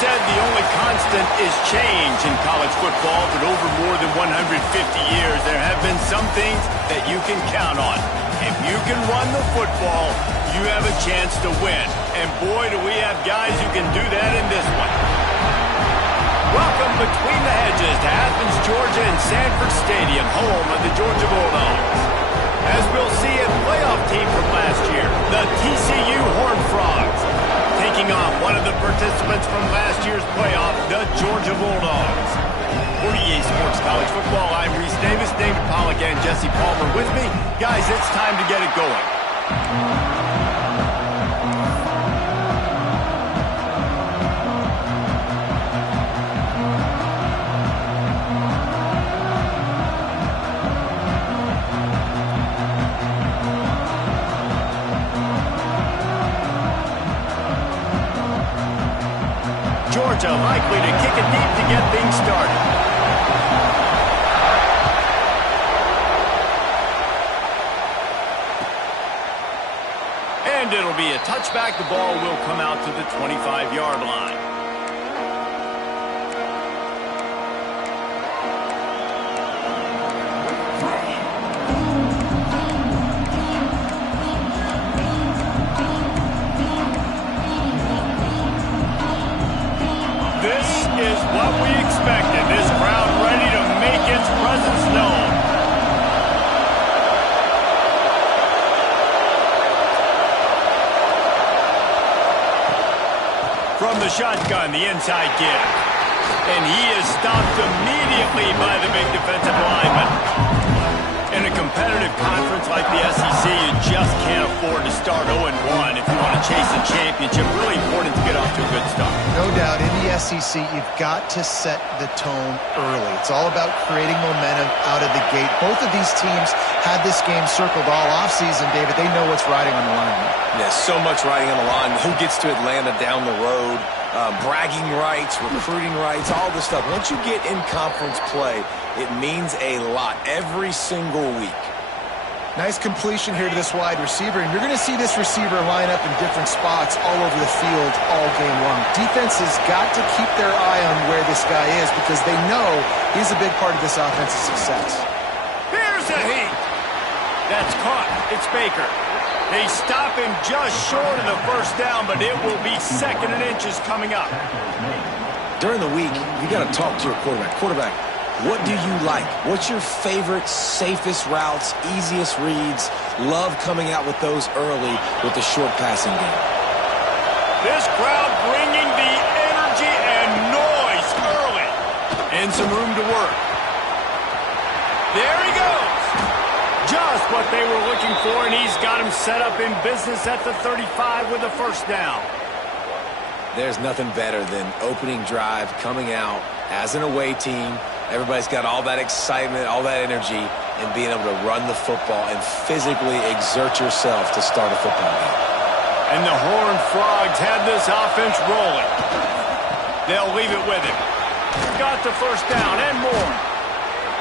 said the only constant is change in college football, but over more than 150 years, there have been some things that you can count on. If you can run the football, you have a chance to win. And boy, do we have guys who can do that in this one. Welcome between the hedges to Athens, Georgia and Sanford Stadium, home of the Georgia Bulldogs. As we'll see, a playoff team from last year, the TCU Horned Frogs, taking on one of the participants from last year's playoff, the Georgia Bulldogs. For EA Sports College Football, I'm Reese Davis, David Pollack, and Jesse Palmer with me. Guys, it's time to get it going. Georgia likely to kick it deep to get things started. And it'll be a touchback. The ball will come out to the 25-yard line. This is what we expected. This crowd ready to make its presence known. From the shotgun, the inside give. And he is stopped immediately by the big defensive lineman. In a competitive conference like the SEC, you just can't afford to start 0-1 if you want to chase a championship. Really important to get off to a good start. No doubt, in the SEC, you've got to set the tone early. It's all about creating momentum out of the gate. Both of these teams had this game circled all offseason, David. They know what's riding on the line. There's so much riding on the line. Who gets to Atlanta down the road? Bragging rights, recruiting rights, all this stuff. Once you get in conference play, it means a lot every single week. Nice completion here to this wide receiver, and you're going to see this receiver line up in different spots all over the field all game long. Defense has got to keep their eye on where this guy is because they know he's a big part of this offensive success. Here's a heat. That's caught. It's Baker. They stop him just short of the first down, but it will be 2nd and inches coming up. During the week, you got to talk to your quarterback. Quarterback, what do you like? What's your favorite, safest routes, easiest reads? Love coming out with those early with the short passing game. This crowd bringing the energy and noise early. And some room to work. There he goes. Just what they were looking for, and he's got him set up in business at the 35 with a first down. There's nothing better than opening drive, coming out as an away team. Everybody's got all that excitement, all that energy, and being able to run the football and physically exert yourself to start a football game. And the Horned Frogs had this offense rolling. They'll leave it with him. Got the first down and more.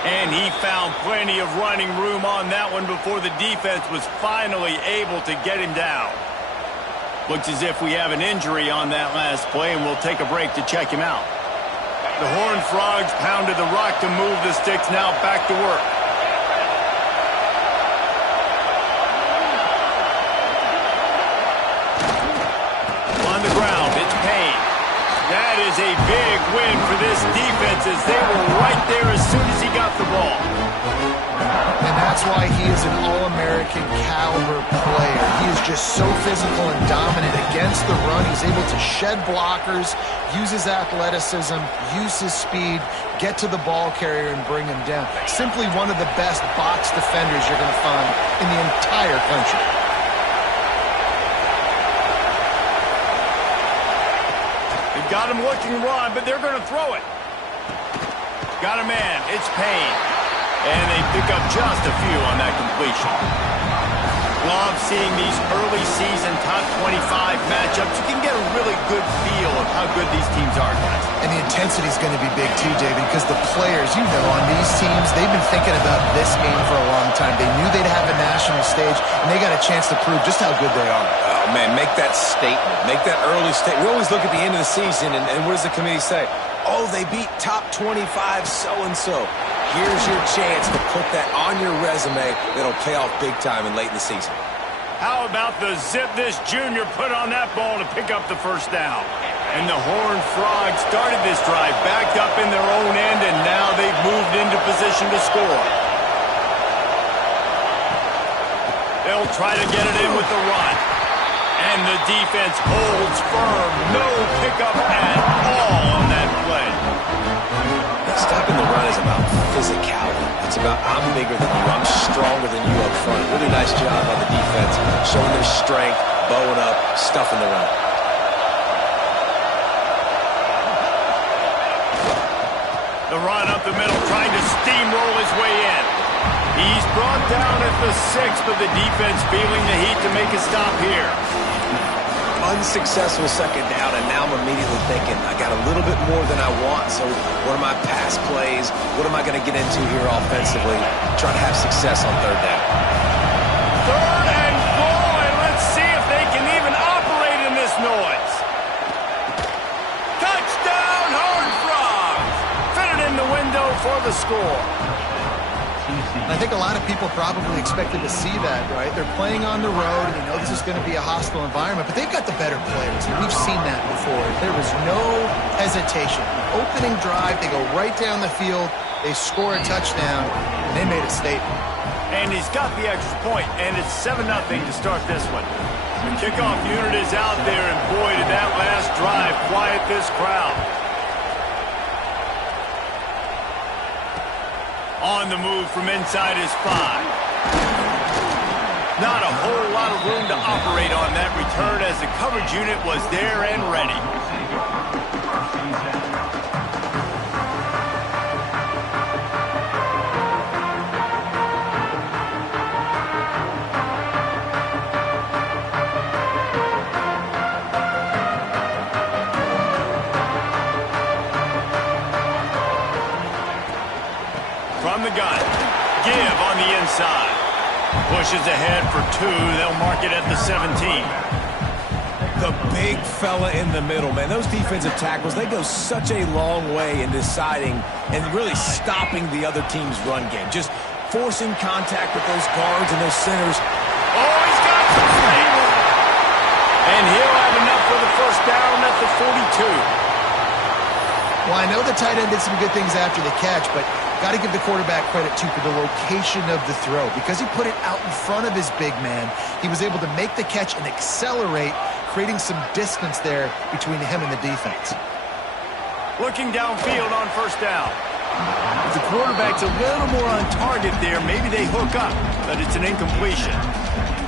And he found plenty of running room on that one before the defense was finally able to get him down. Looks as if we have an injury on that last play, and we'll take a break to check him out. The Horned Frogs pounded the rock to move the sticks, now back to work. On the ground, it's Payne. That is a big win for this defense as they were right there as soon as he got the ball. And that's why he is an All-American caliber player. He is just so physical and dominant against the run. He's able to shed blockers, use his athleticism, use his speed, get to the ball carrier and bring him down. Simply one of the best box defenders you're going to find in the entire country. Got him looking run, but they're going to throw it. Got a man. It's Payne. And they pick up just a few on that completion. love seeing these early season top 25 matchups. You can get a really good feel of how good these teams are, guys. And the intensity is going to be big too, David, because the players, you know, on these teams, they've been thinking about this game for a long time. They knew they'd have a national stage, and they got a chance to prove just how good they are. Oh, man, make that statement. Make that early statement. We always look at the end of the season, and what does the committee say? Oh, they beat top 25 so-and-so. Here's your chance to put that on your resume that'll pay off big time and late in the season. How about the zip this junior put on that ball to pick up the first down? And the Horned Frogs started this drive backed up in their own end, and now they've moved into position to score. They'll try to get it in with the run. And the defense holds firm. No pickup at all on that play. Stopping the run is about physicality. It's about I'm bigger than you. I'm stronger than you up front. Really nice job on the defense, showing their strength, bowing up, stuffing the run. The run up the middle, trying to steamroll his way in. He's brought down at the 6, but the defense feeling the heat to make a stop here. Unsuccessful second down, and now I'm immediately thinking, I got a little bit more than I want, so what are my pass plays? What am I going to get into here offensively? Try to have success on third down. Third and goal, and let's see if they can even operate in this noise. Touchdown, Horned Frogs! Fitted in the window for the score. I think a lot of people probably expected to see that, right? They're playing on the road, and they know this is going to be a hostile environment, but they've got the better players, and we've seen that before. There was no hesitation. The opening drive, they go right down the field, they score a touchdown, and they made a statement. And he's got the extra point, and it's 7-0 to start this one. The kickoff unit is out there, and boy, did that last drive quiet this crowd. On the move from inside his 5. Not a whole lot of room to operate on that return as the coverage unit was there and ready. From the gun, give on the inside. Pushes ahead for 2. They'll mark it at the 17. The big fella in the middle, man. Those defensive tackles, they go such a long way in deciding and really stopping the other team's run game. Just forcing contact with those guards and those centers. Oh, he's got some space. And he'll have enough for the first down at the 42. Well, I know the tight end did some good things after the catch, but got to give the quarterback credit, too, for the location of the throw. Because he put it out in front of his big man, he was able to make the catch and accelerate, creating some distance there between him and the defense. Looking downfield on first down. If the quarterback's a little more on target there, maybe they hook up, but it's an incompletion.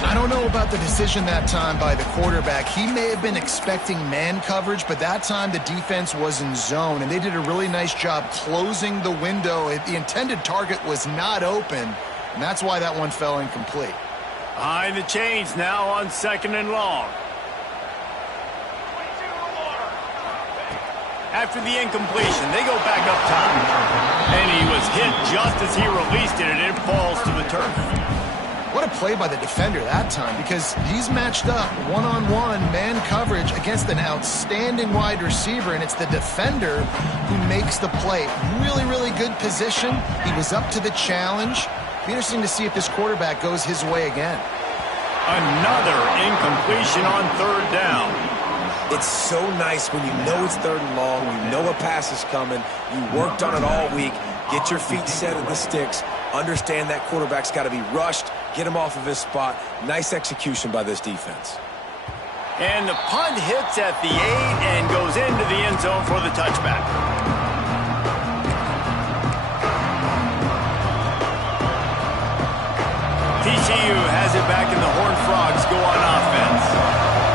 I don't know about the decision that time by the quarterback. He may have been expecting man coverage, but that time the defense was in zone, and they did a really nice job closing the window. The intended target was not open, and that's why that one fell incomplete. Behind the chains now on 2nd and long. After the incompletion, they go back up top. And he was hit just as he released it, and it falls to the turf. What a play by the defender that time, because he's matched up one-on-one man coverage against an outstanding wide receiver, and it's the defender who makes the play. Really, really good position. He was up to the challenge. Be interesting to see if this quarterback goes his way again. Another incompletion on 3rd down. It's so nice when you know it's 3rd and long, you know a pass is coming, you worked on it all week, get your feet set at the sticks, understand that quarterback's got to be rushed, get him off of his spot. Nice execution by this defense. And the punt hits at the 8 and goes into the end zone for the touchback. TCU has it back, and the Horned Frogs go on offense.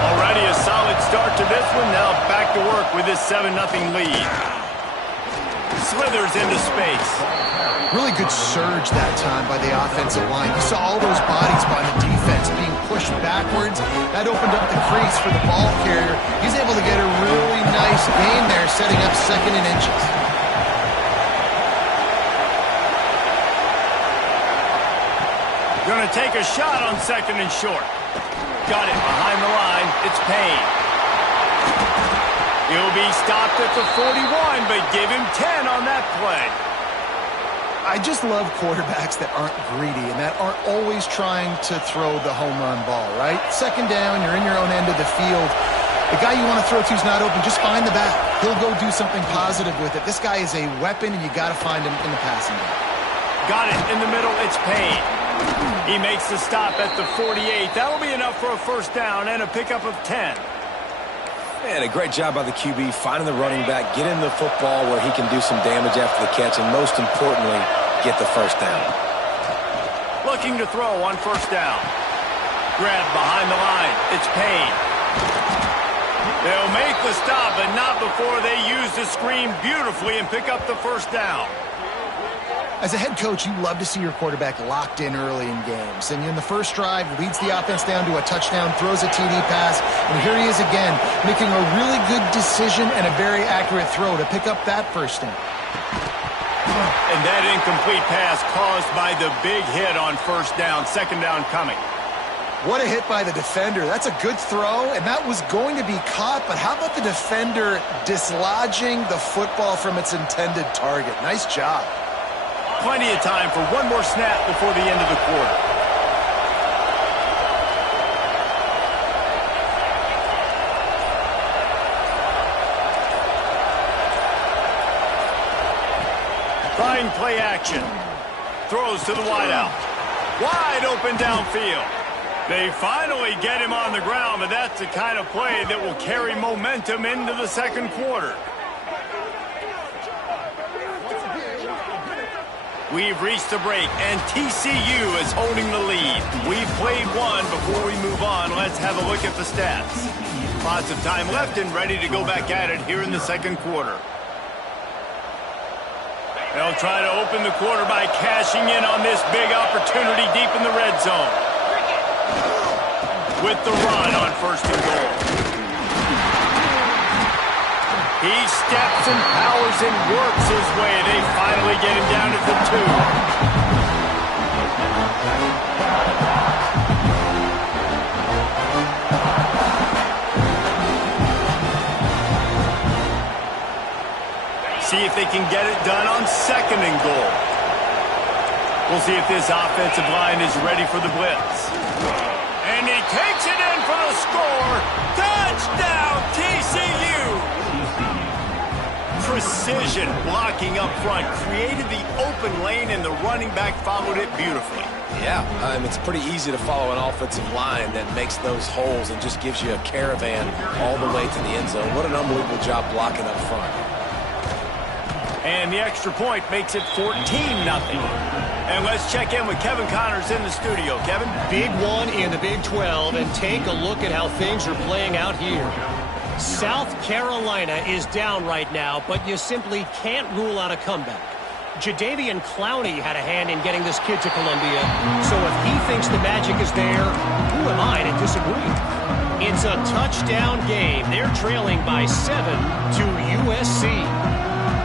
Already a solid start to this one. Now back to work with this 7-0 lead. Slithers into space. Really good surge that time by the offensive line. You saw all those bodies by the defense being pushed backwards. That opened up the crease for the ball carrier. He's able to get a really nice gain there, setting up 2nd and inches. Going to take a shot on 2nd and short. Got it behind the line. It's Payne. He'll be stopped at the 41, but give him 10 on that play. I just love quarterbacks that aren't greedy and that aren't always trying to throw the home run ball, right? 2nd down, you're in your own end of the field. The guy you want to throw to is not open. Just find the back. He'll go do something positive with it. This guy is a weapon, and you got to find him in the passing game. Got it in the middle. It's Payne. He makes the stop at the 48. That'll be enough for a 1st down and a pickup of 10. Man, a great job by the QB finding the running back, getting the football where he can do some damage after the catch, and most importantly, get the 1st down. Looking to throw on 1st down. Grab behind the line. It's Payne. They'll make the stop, but not before they use the screen beautifully and pick up the 1st down. As a head coach, you love to see your quarterback locked in early in games. And in the first drive, leads the offense down to a touchdown, throws a TD pass, and here he is again, making a really good decision and a very accurate throw to pick up that 1st down. And that incomplete pass caused by the big hit on 1st down, 2nd down coming. What a hit by the defender. That's a good throw, and that was going to be caught, but how about the defender dislodging the football from its intended target? Nice job. Plenty of time for one more snap before the end of the quarter. Trying play action. Throws to the wideout. Wide open downfield. They finally get him on the ground, but that's the kind of play that will carry momentum into the 2nd quarter. We've reached the break, and TCU is holding the lead. We've played one. Before we move on, let's have a look at the stats. Lots of time left and ready to go back at it here in the 2nd quarter. They'll try to open the quarter by cashing in on this big opportunity deep in the red zone. With the run on 1st and goal. He steps and powers and works his way. They finally get him down at the 2. See if they can get it done on 2nd and goal. We'll see if this offensive line is ready for the blitz. And he takes it in for the score. Touchdown, TCU! Precision blocking up front created the open lane, and the running back followed it beautifully. Yeah, it's pretty easy to follow an offensive line that makes those holes and just gives you a caravan all the way to the end zone. What an unbelievable job blocking up front. And the extra point makes it 14-0. And let's check in with Kevin Connors in the studio. Kevin? Big one in the Big 12, and take a look at how things are playing out here. South Carolina is down right now, but you simply can't rule out a comeback. Jadeveon Clowney had a hand in getting this kid to Columbia, so if he thinks the magic is there, who am I to disagree? It's a touchdown game. They're trailing by 7 to USC.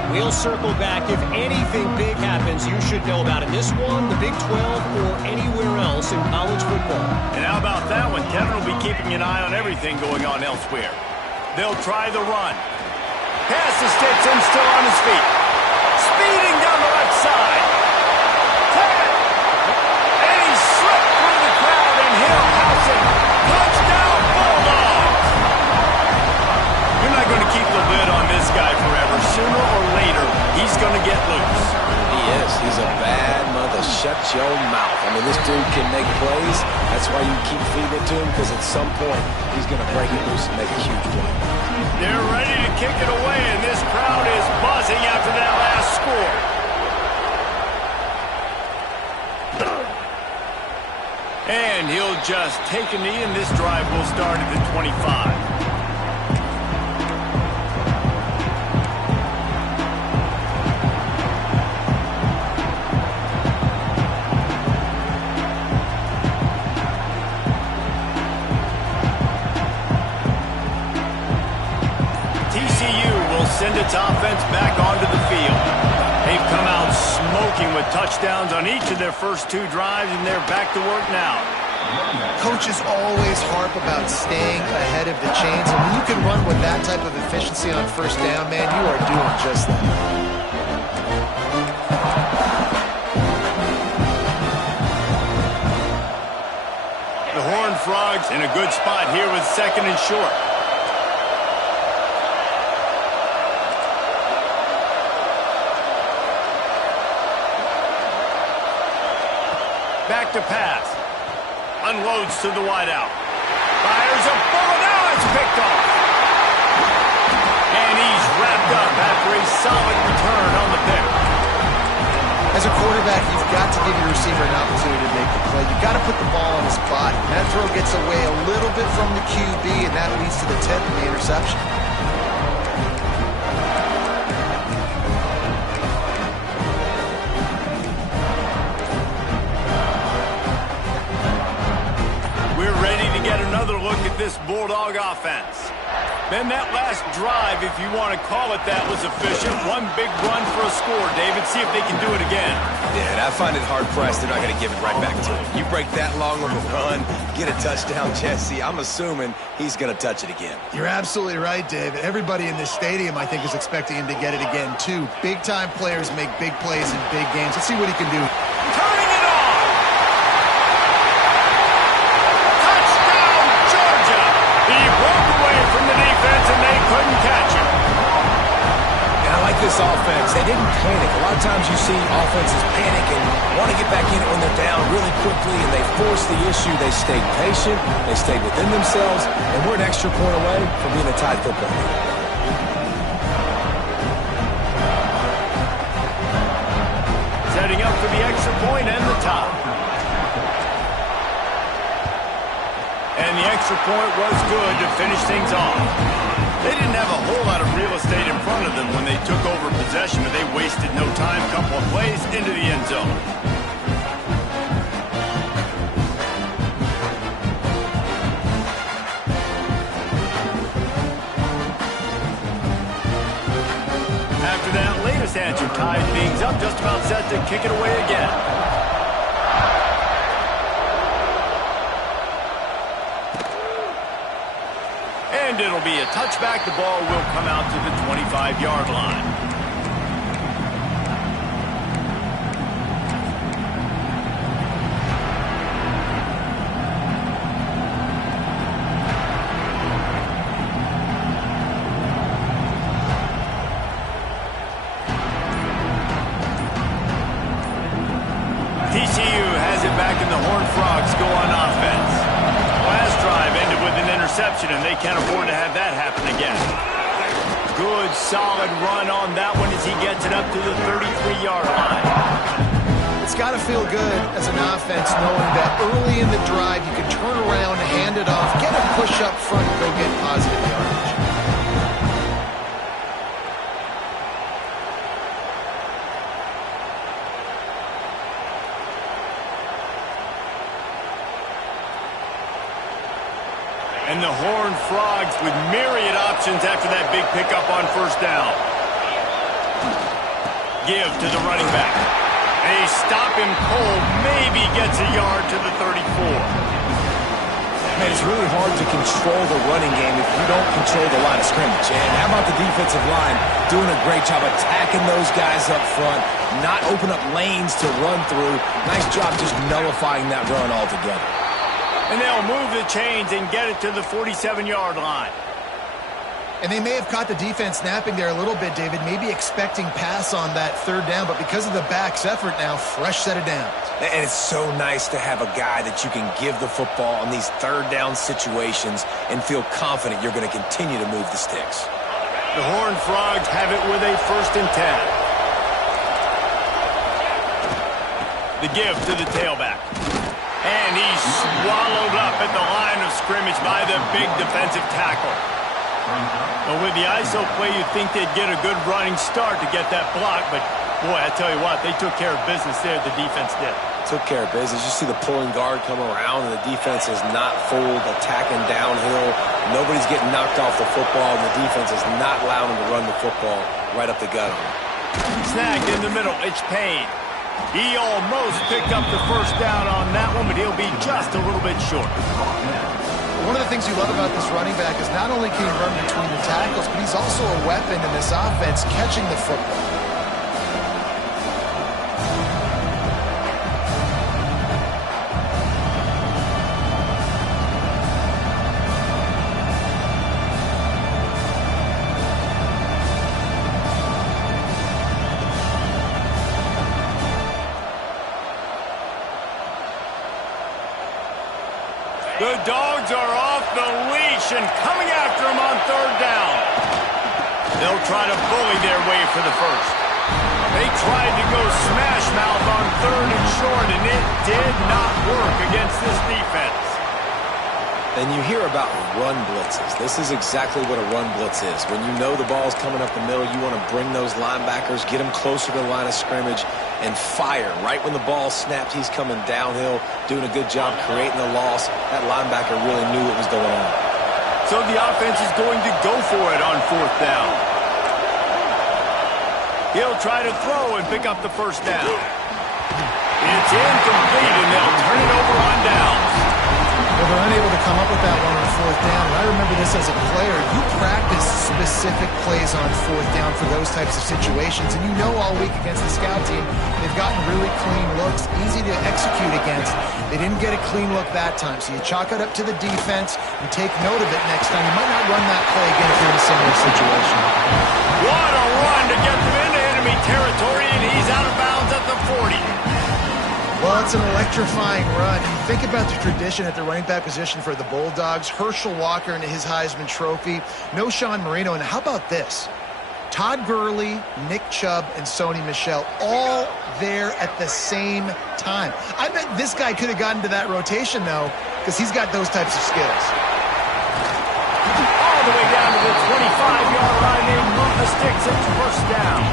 We'll circle back. If anything big happens, you should know about it. This one, the Big 12, or anywhere else in college football. And how about that one? Kevin will be keeping an eye on everything going on elsewhere. They'll try the run. Pass to Stetson, still on his feet. Speeding down the left side. And he slipped through the crowd, and he'll house it. Touchdown, Bulldogs! You're not going to keep the lid on this guy forever. Sooner or later, he's going to get loose. He is. He's a bad mother. Shut your mouth. I mean, this dude can make plays. That's why you keep feeding it to him, because at some point, he's going to break it loose and make a huge play. They're ready to kick it away, and this crowd is buzzing after that last score. And he'll just take a knee, and this drive will start at the 25. touchdowns on each of their first 2 drives, and they're back to work now. Coaches always harp about staying ahead of the chains, and when you can run with that type of efficiency on first down, man, you are doing just that. The Horned Frogs in a good spot here with 2nd and short. Back to pass. Unloads to the wideout. Fires a bullet. Now it's picked off. And he's wrapped up after a solid return on the pick. As a quarterback, you've got to give your receiver an opportunity to make the play. You've got to put the ball on his body. That throw gets away a little bit from the QB, and that leads to the 10th and the interception. We're ready to get another look at this Bulldog offense. Then that last drive, if you want to call it that, was efficient. One big run for a score, David. See if they can do it again. Yeah, and I find it hard-pressed they're not going to give it right back to him. You break that long of a run, get a touchdown, Jesse, I'm assuming he's going to touch it again. You're absolutely right, David. Everybody in this stadium, I think, is expecting him to get it again, too. Big-time players make big plays in big games. Let's see what he can do. Turning it on! Touchdown, Georgia! He broke away from the defense, and they couldn't catch him. And I like this offense. They didn't panic. A lot of times you see offenses panic and want to get back in it when they're down really quickly, and they force the issue. They stayed patient. They stayed within themselves, and we're an extra point away from being a tied football game. Setting up for the extra point and the tie. And the extra point was good to finish things off. They didn't have a whole lot of real estate in front of them when they took over possession, but they wasted no time. Couple of plays into the end zone. After that latest answer tied things up, just about set to kick it away again. And it'll be a touchback. The ball will come out to the 25-yard line. TCU has it back, and the Horned Frogs go on offense. Last drive ended with an interception, and they can't afford to have that happen again. Good, solid run on that one as he gets it up to the 33-yard line. It's got to feel good as an offense knowing that early in the drive you can turn around, hand it off, get a push up front, and go get positive yardage. And the Horned Frogs with myriad options after that big pickup on first down. Give to the running back. They stop him cold, maybe gets a yard to the 34. Man, it's really hard to control the running game if you don't control the line of scrimmage. And how about the defensive line doing a great job attacking those guys up front, not open up lanes to run through. Nice job just nullifying that run altogether. And they'll move the chains and get it to the 47-yard line. And they may have caught the defense napping there a little bit, David, maybe expecting pass on that third down, but because of the back's effort now, fresh set of downs. And it's so nice to have a guy that you can give the football on these third down situations and feel confident you're going to continue to move the sticks. The Horned Frogs have it with a 1st and 10. The give to the tailback. And he's swallowed up at the line of scrimmage by the big defensive tackle. Well, with the ISO play, you'd think they'd get a good running start to get that block, but boy, I tell you what, they took care of business there, the defense did. Took care of business. You see the pulling guard come around, and the defense is not fooled, attacking downhill. Nobody's getting knocked off the football, and the defense is not allowing them to run the football right up the gut on them. Snagged in the middle, it's Payne. He almost picked up the first down on that one, but he'll be just a little bit short. One of the things you love about this running back is not only can he run between the tackles, but he's also a weapon in this offense catching the football. The Dogs are off the leash and coming after him on third down. They'll try to bully their way for the first. They tried to go smash mouth on third and short, and it did not work against this defense. And you hear about run blitzes. This is exactly what a run blitz is. When you know the ball's coming up the middle, you want to bring those linebackers, get them closer to the line of scrimmage, and fire. Right when the ball snapped, he's coming downhill, doing a good job creating the loss. That linebacker really knew what was going on. So the offense is going to go for it on fourth down. He'll try to throw and pick up the first down. It's incomplete, and they'll turn it over on downs. Well, they're unable to come up with that one on fourth down. And I remember this as a player. You practice specific plays on fourth down for those types of situations. And you know all week against the scout team, they've gotten really clean looks, easy to execute against. They didn't get a clean look that time. So you chalk it up to the defense and take note of it next time. You might not run that play again if you're in a similar situation. What a run to get them into enemy territory, and he's out of bounds at the 40. Well, it's an electrifying run. You think about the tradition at the running back position for the Bulldogs. Herschel Walker and his Heisman Trophy. No Sean Marino. And how about this? Todd Gurley, Nick Chubb, and Sony Michel all there at the same time. I bet this guy could have gotten to that rotation, though, because he's got those types of skills. All the way down to the 25-yard line. They move the sticks. It's first down.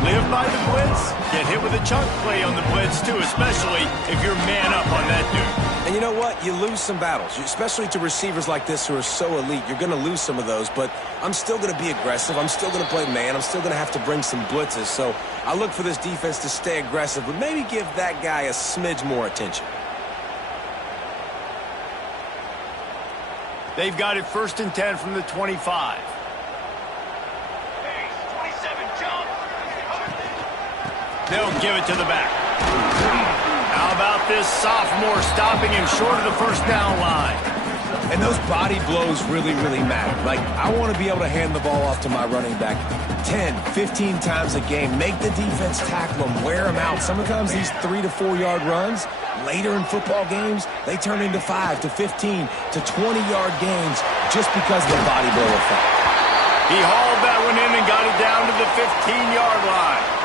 Live by the blitz, get hit with a chunk play on the blitz, too, especially if you're man up on that dude. And you know what? You lose some battles, especially to receivers like this who are so elite. You're going to lose some of those, but I'm still going to be aggressive. I'm still going to play man. I'm still going to have to bring some blitzes. So I look for this defense to stay aggressive, but maybe give that guy a smidge more attention. They've got it 1st and 10 from the 25. They'll give it to the back. How about this sophomore stopping him short of the first down line? And those body blows really, really matter. Like, I want to be able to hand the ball off to my running back 10, 15 times a game. Make the defense tackle him, wear him out. Sometimes these 3 to 4 yard runs, later in football games, they turn into 5 to 15 to 20-yard gains just because of the body blow effect. He hauled that one in and got it down to the 15-yard line.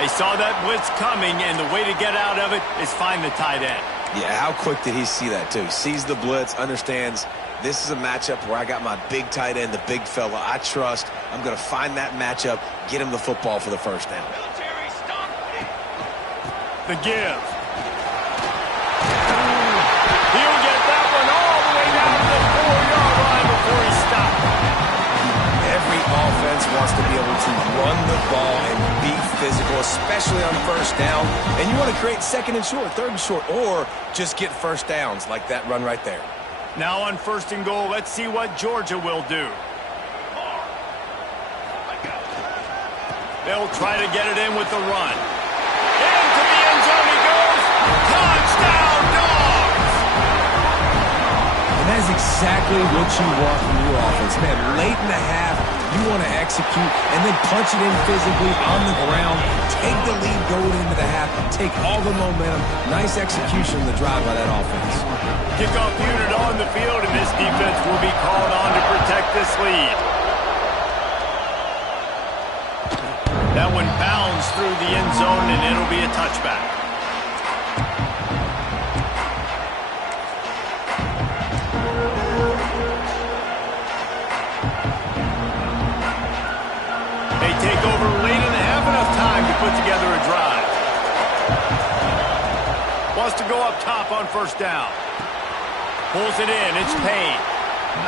They saw that blitz coming, and the way to get out of it is find the tight end. Yeah, how quick did he see that, too? He sees the blitz, understands this is a matchup where I got my big tight end, the big fella I trust. I'm going to find that matchup, get him the football for the first down. The give. He'll get that one all the way down to the 4-yard line before he stopped. Every offense wants to be able to run the ball and be physical, especially on first down. And you want to create 2nd and short, 3rd and short, or just get first downs like that run right there. Now on 1st and goal, let's see what Georgia will do. They'll try to get it in with the run. Into the end zone he goes. Touchdown, Dogs! And that's exactly what you want from your offense. Man, late in the half, you want to execute and then punch it in physically on the ground. Take the lead going into the half. Take all the momentum. Nice execution in the drive by that offense. Kickoff unit on the field, and this defense will be called on to protect this lead. That one bounds through the end zone, and it'll be a touchback. They take over late in the half, enough time to put together a drive. Wants to go up top on first down. Pulls it in, it's Payne.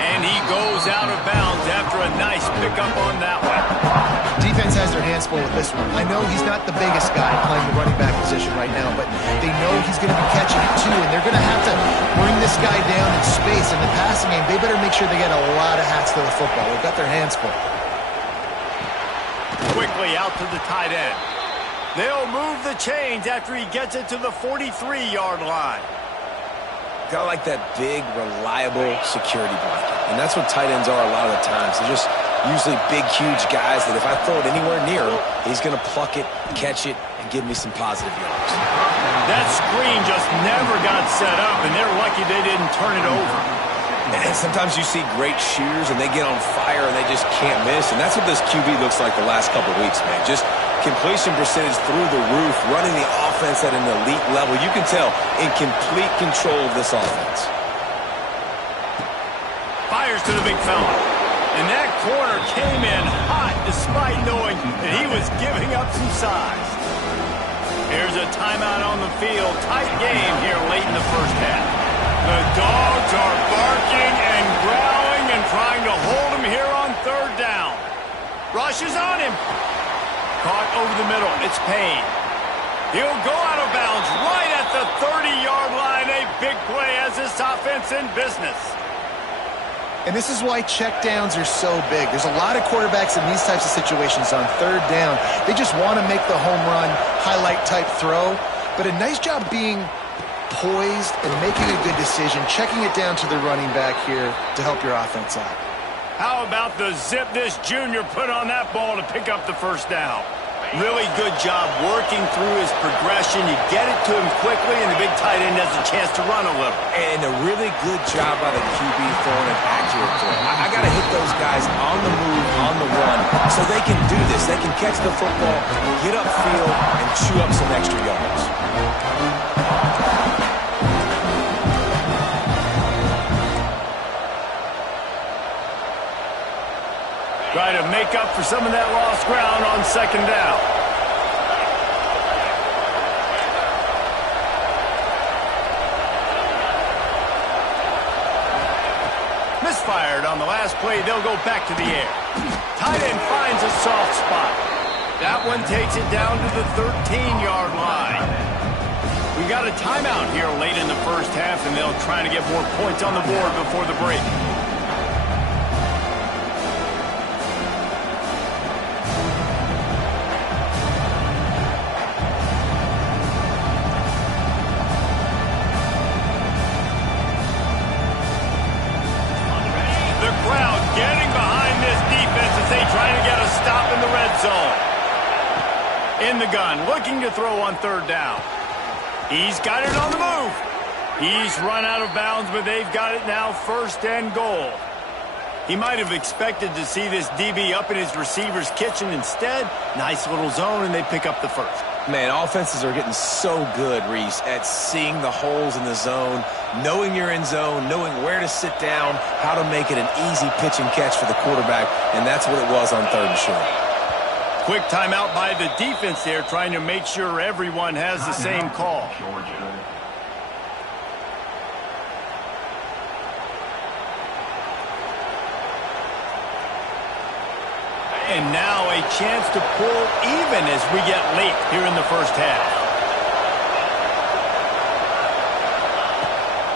And he goes out of bounds after a nice pickup on that one. Defense has their hands full with this one. I know he's not the biggest guy playing the running back position right now, but they know he's going to be catching it too, and they're going to have to bring this guy down in space. In the passing game, they better make sure they get a lot of hats to the football. They've got their hands full. Quickly out to the tight end. They'll move the chains after he gets it to the 43-yard line. Got like that big, reliable security blanket. And that's what tight ends are a lot of the times. They're just usually big, huge guys that if I throw it anywhere near him, he's going to pluck it, catch it, and give me some positive yards. That screen just never got set up, and they're lucky they didn't turn it over. And sometimes you see great shooters, and they get on fire, and they just can't miss. And that's what this QB looks like the last couple weeks, man. Just completion percentage through the roof, running the offense at an elite level. You can tell in complete control of this offense. Fires to the big fella. And that corner came in hot despite knowing that he was giving up some size. Here's a timeout on the field. Tight game here late in the first half. The dogs are barking and growling and trying to hold him here on third down. Rushes on him. Caught over the middle. It's Payne. He'll go out of bounds right at the 30-yard line. A big play as this offense in business. And this is why checkdowns are so big. There's a lot of quarterbacks in these types of situations on third down. They just want to make the home run, highlight-type throw. But a nice job being poised and making a good decision, checking it down to the running back here to help your offense out. How about the zip this junior put on that ball to pick up the first down? Really good job working through his progression. You get it to him quickly, and the big tight end has a chance to run a little. And a really good job by the QB throwing an accurate throw. I got to hit those guys on the move, on the run, so they can do this. They can catch the football, get upfield, and chew up some extra yards. Try to make up for some of that lost ground on second down. Misfired on the last play. They'll go back to the air. Tight end finds a soft spot. That one takes it down to the 13-yard line. We got a timeout here late in the first half, and they'll try to get more points on the board before the break. In the gun, looking to throw on third down. He's got it on the move. He's run out of bounds, but they've got it now first and goal. He might have expected to see this DB up in his receiver's kitchen. Instead, nice little zone, and they pick up the first. Man, offenses are getting so good, Reese, at seeing the holes in the zone, knowing you're in zone, knowing where to sit down, how to make it an easy pitch and catch for the quarterback, and that's what it was on third and short. Quick timeout by the defense there, trying to make sure everyone has the same call. And now a chance to pull even as we get late here in the first half.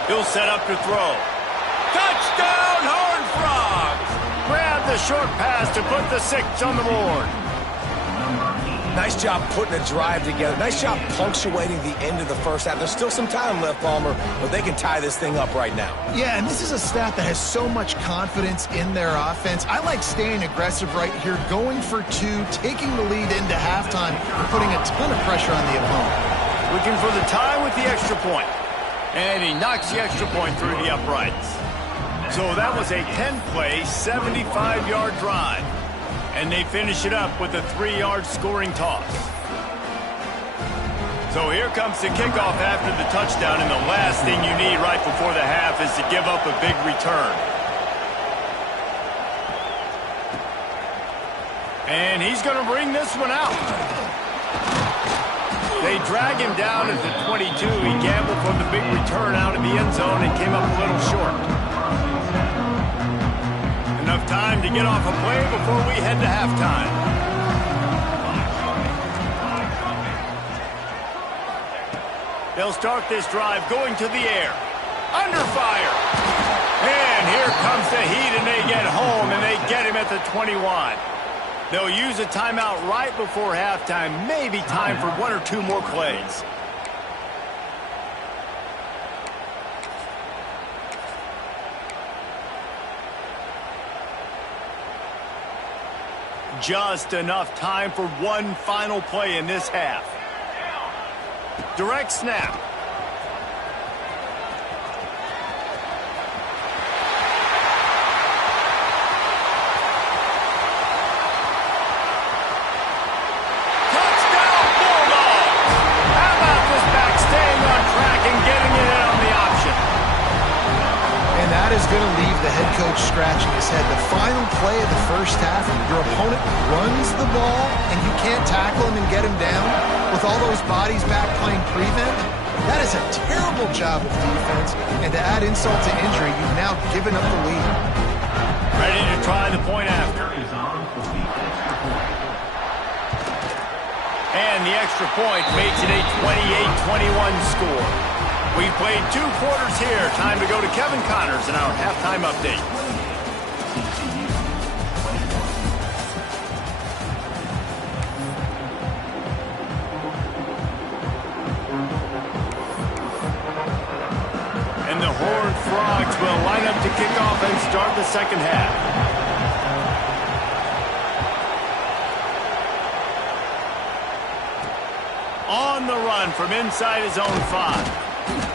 He'll set up to throw. Touchdown, Horned Frogs! Grab the short pass to put the 6 on the board. Nice job putting a drive together. Nice job punctuating the end of the first half. There's still some time left, Palmer, but they can tie this thing up right now. Yeah, and this is a staff that has so much confidence in their offense. I like staying aggressive right here, going for 2, taking the lead into halftime, putting a ton of pressure on the opponent. Looking for the tie with the extra point. And he knocks the extra point through the uprights. So that was a 10-play, 75-yard drive. And they finish it up with a 3-yard scoring toss. So here comes the kickoff after the touchdown, and the last thing you need right before the half is to give up a big return. And he's going to bring this one out. They drag him down at the 22. He gambled for the big return out of the end zone and came up a little short. Enough time to get off a play before we head to halftime. They'll start this drive going to the air. Under fire. And here comes the heat, and they get home, and they get him at the 21. They'll use a timeout right before halftime. Maybe time for one or two more plays. Just enough time for one final play in this half. Direct snap. Going to leave the head coach scratching his head. The final play of the first half, your opponent runs the ball and you can't tackle him and get him down with all those bodies back playing prevent. That is a terrible job of defense, and to add insult to injury, you've now given up the lead. Ready to try the point after. And the extra point makes it a 28-21 score. We've played 2 quarters here. Time to go to Kevin Connors in our halftime update. And the Horned Frogs will line up to kick off and start the second half. On the run from inside his own 5.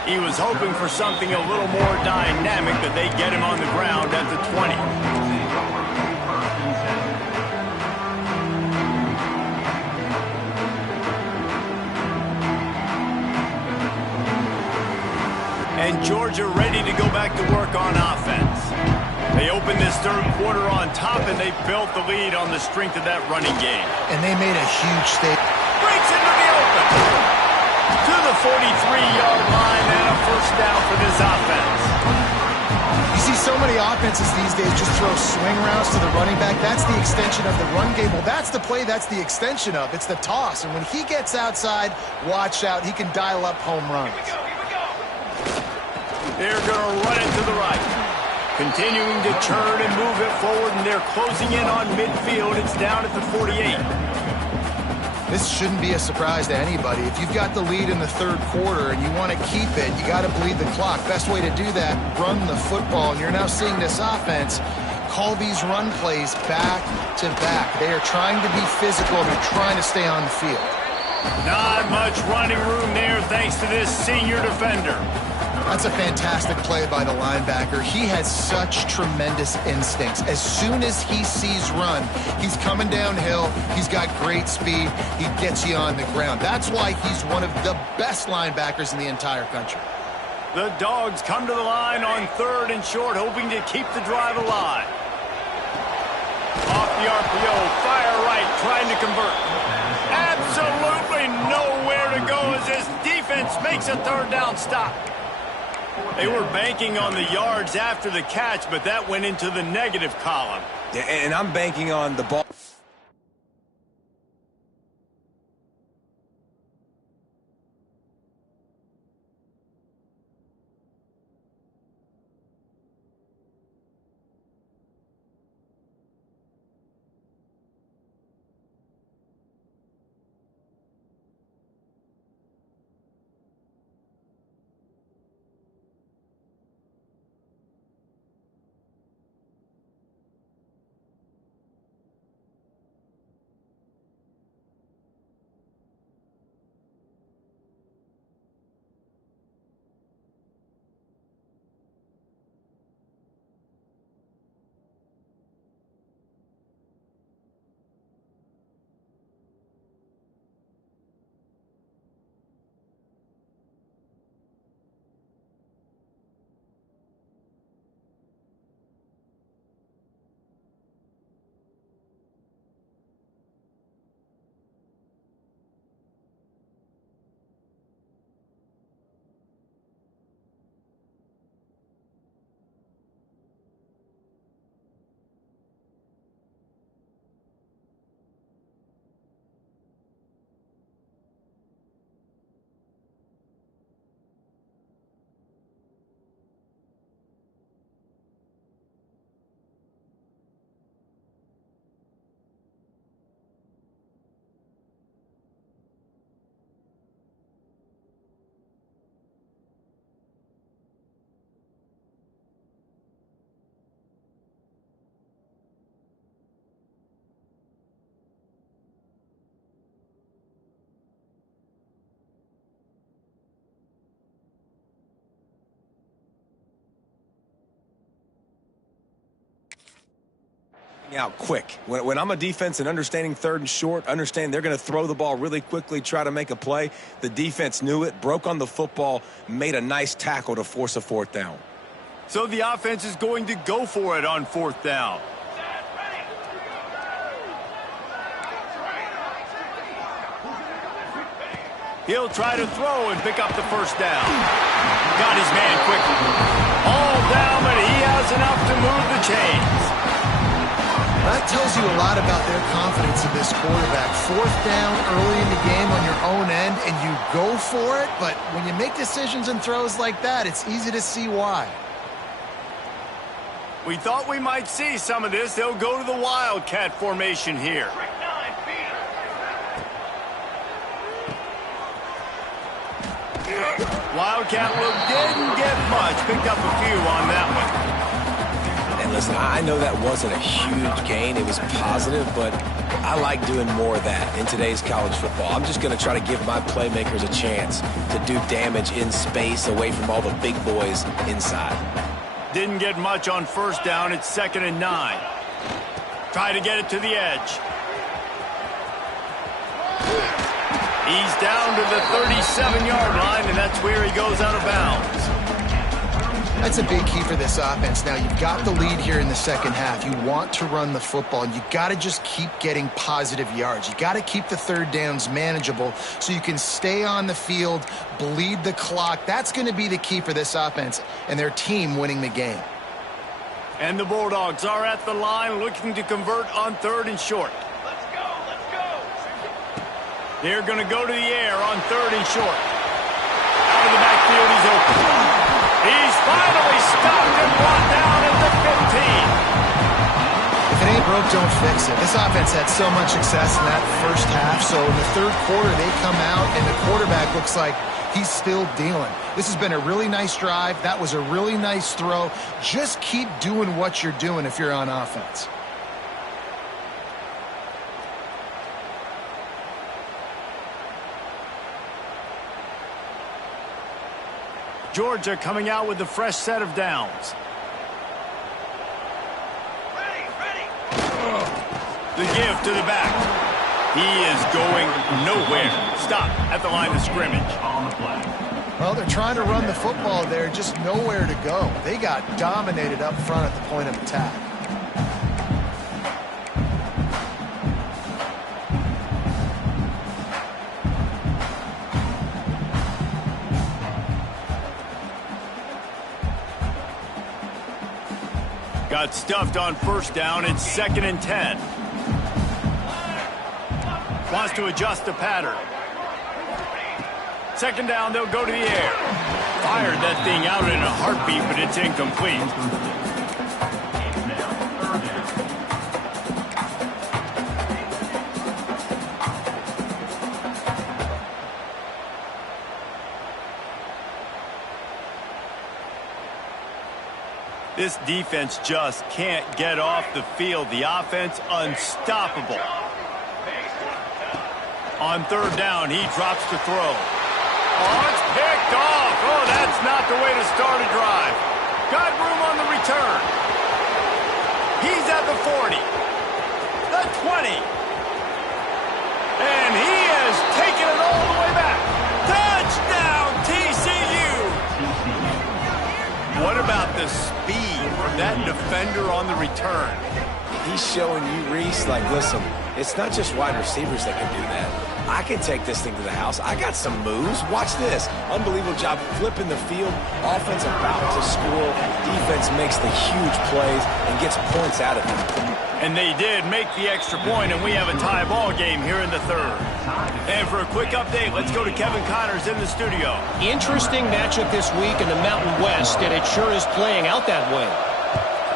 He was hoping for something a little more dynamic, but they get him on the ground at the 20. And Georgia ready to go back to work on offense. They opened this third quarter on top, and they built the lead on the strength of that running game. And they made a huge statement. Breaks into the open. To the 43-yard line, and a first down for this offense. You see so many offenses these days just throw swing routes to the running back. That's the extension of the run game. Well, that's the play that's the extension of. It's the toss. And when he gets outside, watch out. He can dial up home runs. Here we go. They're going to run it to the right. Continuing to turn and move it forward, and they're closing in on midfield. It's down at the 48. This shouldn't be a surprise to anybody. If you've got the lead in the third quarter and you want to keep it, you got to bleed the clock. Best way to do that, run the football. And you're now seeing this offense call these run plays back to back. They are trying to be physical. They're trying to stay on the field. Not much running room there thanks to this senior defender. That's a fantastic play by the linebacker. He has such tremendous instincts. As soon as he sees run, he's coming downhill. He's got great speed. He gets you on the ground. That's why he's one of the best linebackers in the entire country. The Dogs come to the line on 3rd and short, hoping to keep the drive alive. Off the RPO, fire right, trying to convert. Absolutely nowhere to go as this defense makes a 3rd down stop. They were banking on the yards after the catch, but that went into the negative column. Yeah, and I'm banking on the ball. out quick. When I'm a defense and understanding third and short, understand they're going to throw the ball really quickly, try to make a play. The defense knew it, broke on the football, made a nice tackle to force a fourth down. So the offense is going to go for it on fourth down. He'll try to throw and pick up the first down. Got his man quickly. All down, but he has enough to move the chains. That tells you a lot about their confidence in this quarterback. Fourth down early in the game on your own end, and you go for it, but when you make decisions and throws like that, it's easy to see why. We thought we might see some of this. They'll go to the Wildcat formation here. Wildcat look didn't get much. Picked up a few on that one. And listen, I know that wasn't a huge gain. It was positive, but I like doing more of that in today's college football. I'm just going to try to give my playmakers a chance to do damage in space away from all the big boys inside. Didn't get much on first down. It's 2nd and 9. Try to get it to the edge. He's down to the 37-yard line, and that's where he goes out of bounds. That's a big key for this offense. Now, you've got the lead here in the second half. You want to run the football, and you got to just keep getting positive yards. You got to keep the third downs manageable so you can stay on the field, bleed the clock. That's going to be the key for this offense and their team winning the game. And the Bulldogs are at the line looking to convert on 3rd and short. They're going to go to the air on 3rd and short. Out of the backfield, he's open. He's finally stopped and brought down at the 15. If it ain't broke, don't fix it. This offense had so much success in that first half, so in the third quarter, they come out, and the quarterback looks like he's still dealing. This has been a really nice drive. That was a really nice throw. Just keep doing what you're doing if you're on offense. Georgia coming out with a fresh set of downs. The give to the back. He is going nowhere. Stop at the line of scrimmage. Well, they're trying to run the football there, just nowhere to go. They got dominated up front at the point of attack. Got stuffed on first down. It's 2nd and 10. Wants to adjust the pattern. 2nd down, they'll go to the air. Fired that thing out in a heartbeat, but it's incomplete. This defense just can't get off the field. The offense unstoppable. On 3rd down, he drops to throw. Oh, it's picked off. Oh, that's not the way to start a drive. Got room on the return. He's at the 40. The 20. And he has taken it all the way back. Touchdown, TCU. What about the speed of that defender on the return? He's showing you, Reese, like, listen, it's not just wide receivers that can do that. I can take this thing to the house. I got some moves. Watch this. Unbelievable job flipping the field. Offense about to score. Defense makes the huge plays and gets points out of it. And they did make the extra point, and we have a tie ball game here in the 3rd. And for a quick update, let's go to Kevin Connors in the studio. Interesting matchup this week in the Mountain West, and it sure is playing out that way.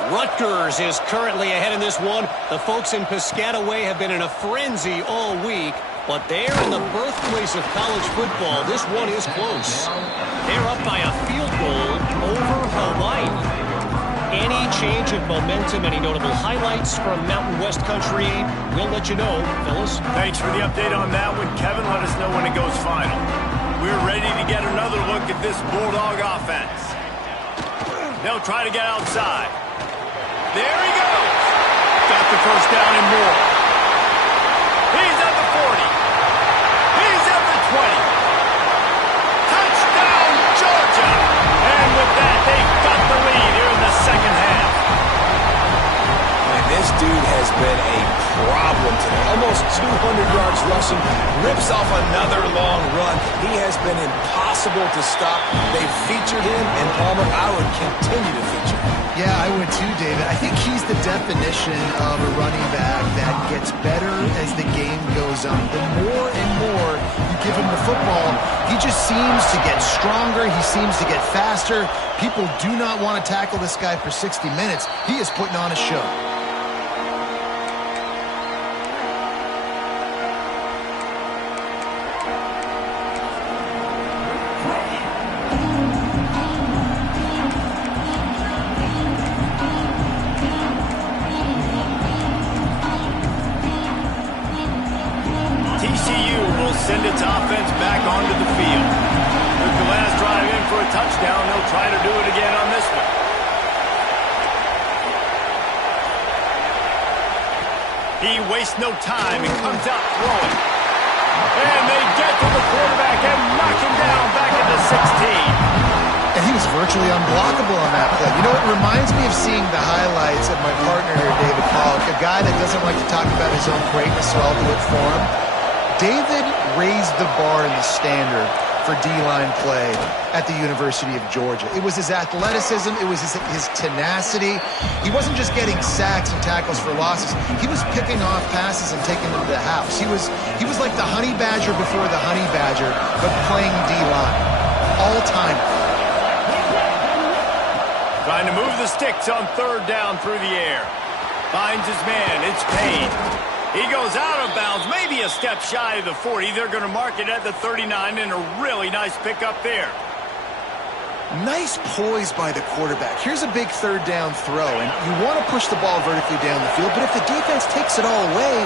Rutgers is currently ahead in this one. The folks in Piscataway have been in a frenzy all week, but there in the birthplace of college football, this one is close. They're up by a field goal over Hawaii. Any change of momentum, any notable highlights from Mountain West country, we'll let you know, fellas. Thanks for the update on that one, Kevin. Let us know when it goes final. We're ready to get another look at this Bulldog offense. They'll try to get outside. There he goes. Got the first down and more. He's at the 40. He's at the 20. Touchdown, Georgia! And with that, they've got the lead here in the second half. And this dude has been a problem today. Almost 200 yards rushing. Rips off another long run. He has been impossible to stop. They've featured him, and Palmer, I would continue to feature him. Yeah, I would too, David. I think he's the definition of a running back that gets better as the game goes on. The more and more you give him the football, he just seems to get stronger. He seems to get faster. People do not want to tackle this guy for 60 minutes. He is putting on a show. TCU will send its offense back onto the field. Took the last drive in for a touchdown. They'll try to do it again on this one. He wastes no time and comes out throwing. And they get to the quarterback and knock him down back at the 16. And he was virtually unblockable on that play. You know, it reminds me of seeing the highlights of my partner here, David Pollock, a guy that doesn't like to talk about his own greatness, so I'll do it for him. David raised the bar in the standard for D-line play at the University of Georgia. It was his athleticism. It was his tenacity. He wasn't just getting sacks and tackles for losses. He was picking off passes and taking them to the house. He was like the honey badger before the honey badger, but playing D-line. All-time. Trying to move the sticks on third down through the air. Finds his man. It's Payne. He goes out of bounds, maybe a step shy of the 40. They're going to mark it at the 39, and a really nice pickup there. Nice poise by the quarterback. Here's a big third down throw, and you want to push the ball vertically down the field, but if the defense takes it all away,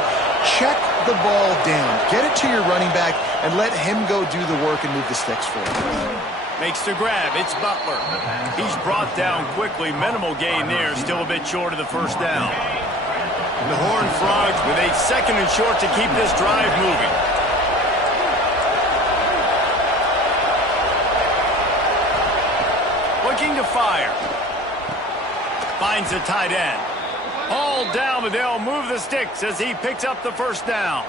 check the ball down. Get it to your running back and let him go do the work and move the sticks for you. Makes the grab. It's Butler. He's brought down quickly. Minimal gain there. Still a bit short of the first down. The Horned Frogs with a second and short to keep this drive moving. Looking to fire. Finds the tight end. All down, but they'll move the sticks as he picks up the first down.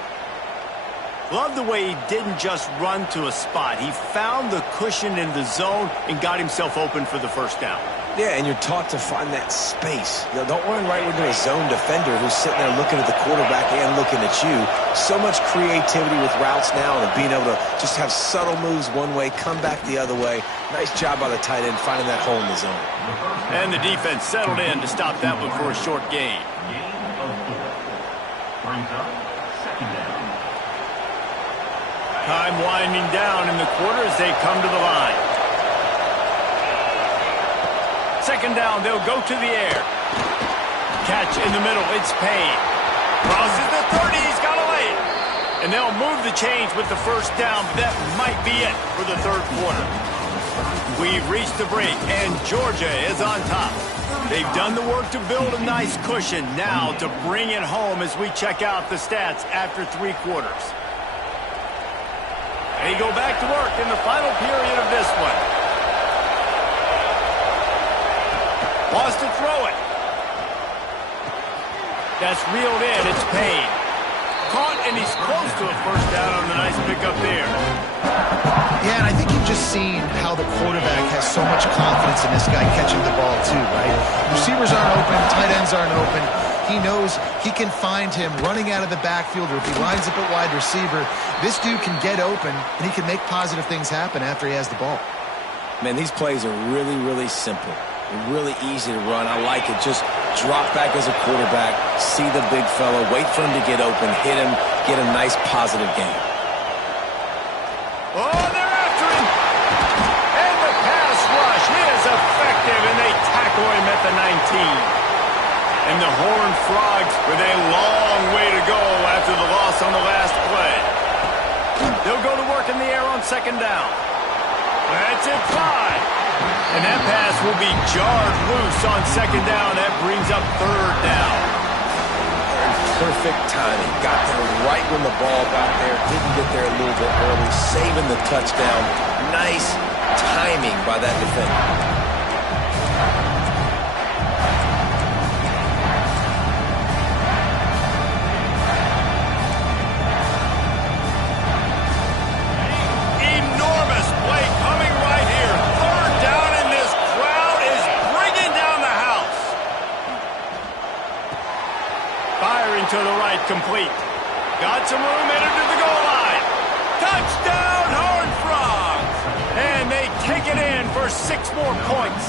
Love the way he didn't just run to a spot. He found the cushion in the zone and got himself open for the first down. Yeah, and you're taught to find that space. You know, don't run right into a zone defender who's sitting there looking at the quarterback and looking at you. So much creativity with routes now and being able to just have subtle moves one way, come back the other way. Nice job by the tight end finding that hole in the zone. And the defense settled in to stop that one for a short gain. Time winding down in the quarter as they come to the line. Second down, they'll go to the air. Catch in the middle, it's Payne. Crosses the 30, he's got to lay it. And they'll move the chains with the first down, but that might be it for the third quarter. We've reached the break, and Georgia is on top. They've done the work to build a nice cushion. Now to bring it home as we check out the stats after 3 quarters. They go back to work in the final period of this one. Wants to throw it. That's reeled in. It's Payne. Caught, and he's close to a first down on the nice pickup there. Yeah, and I think you've just seen how the quarterback has so much confidence in this guy catching the ball too, right? Receivers aren't open, tight ends aren't open. He knows he can find him running out of the backfield, or if he lines up at wide receiver, this dude can get open, and he can make positive things happen after he has the ball. Man, these plays are really, really simple. Really easy to run. I like it. Just drop back as a quarterback, see the big fella, wait for him to get open, hit him, get a nice positive game. Oh, they're after him. And the pass rush is effective, and they tackle him at the 19. And the Horned Frogs with a long way to go after the loss on the last play. They'll go to work in the air on second down. That's it, 5. And that pass will be jarred loose on second down. That brings up third down. perfect timing. Got there right when the ball got there. Didn't get there a little bit early. Saving the touchdown. Nice timing by that defender. To the right, complete. Got some room, headed to the goal line. Touchdown, Horned Frogs! And they take it in for 6 more points.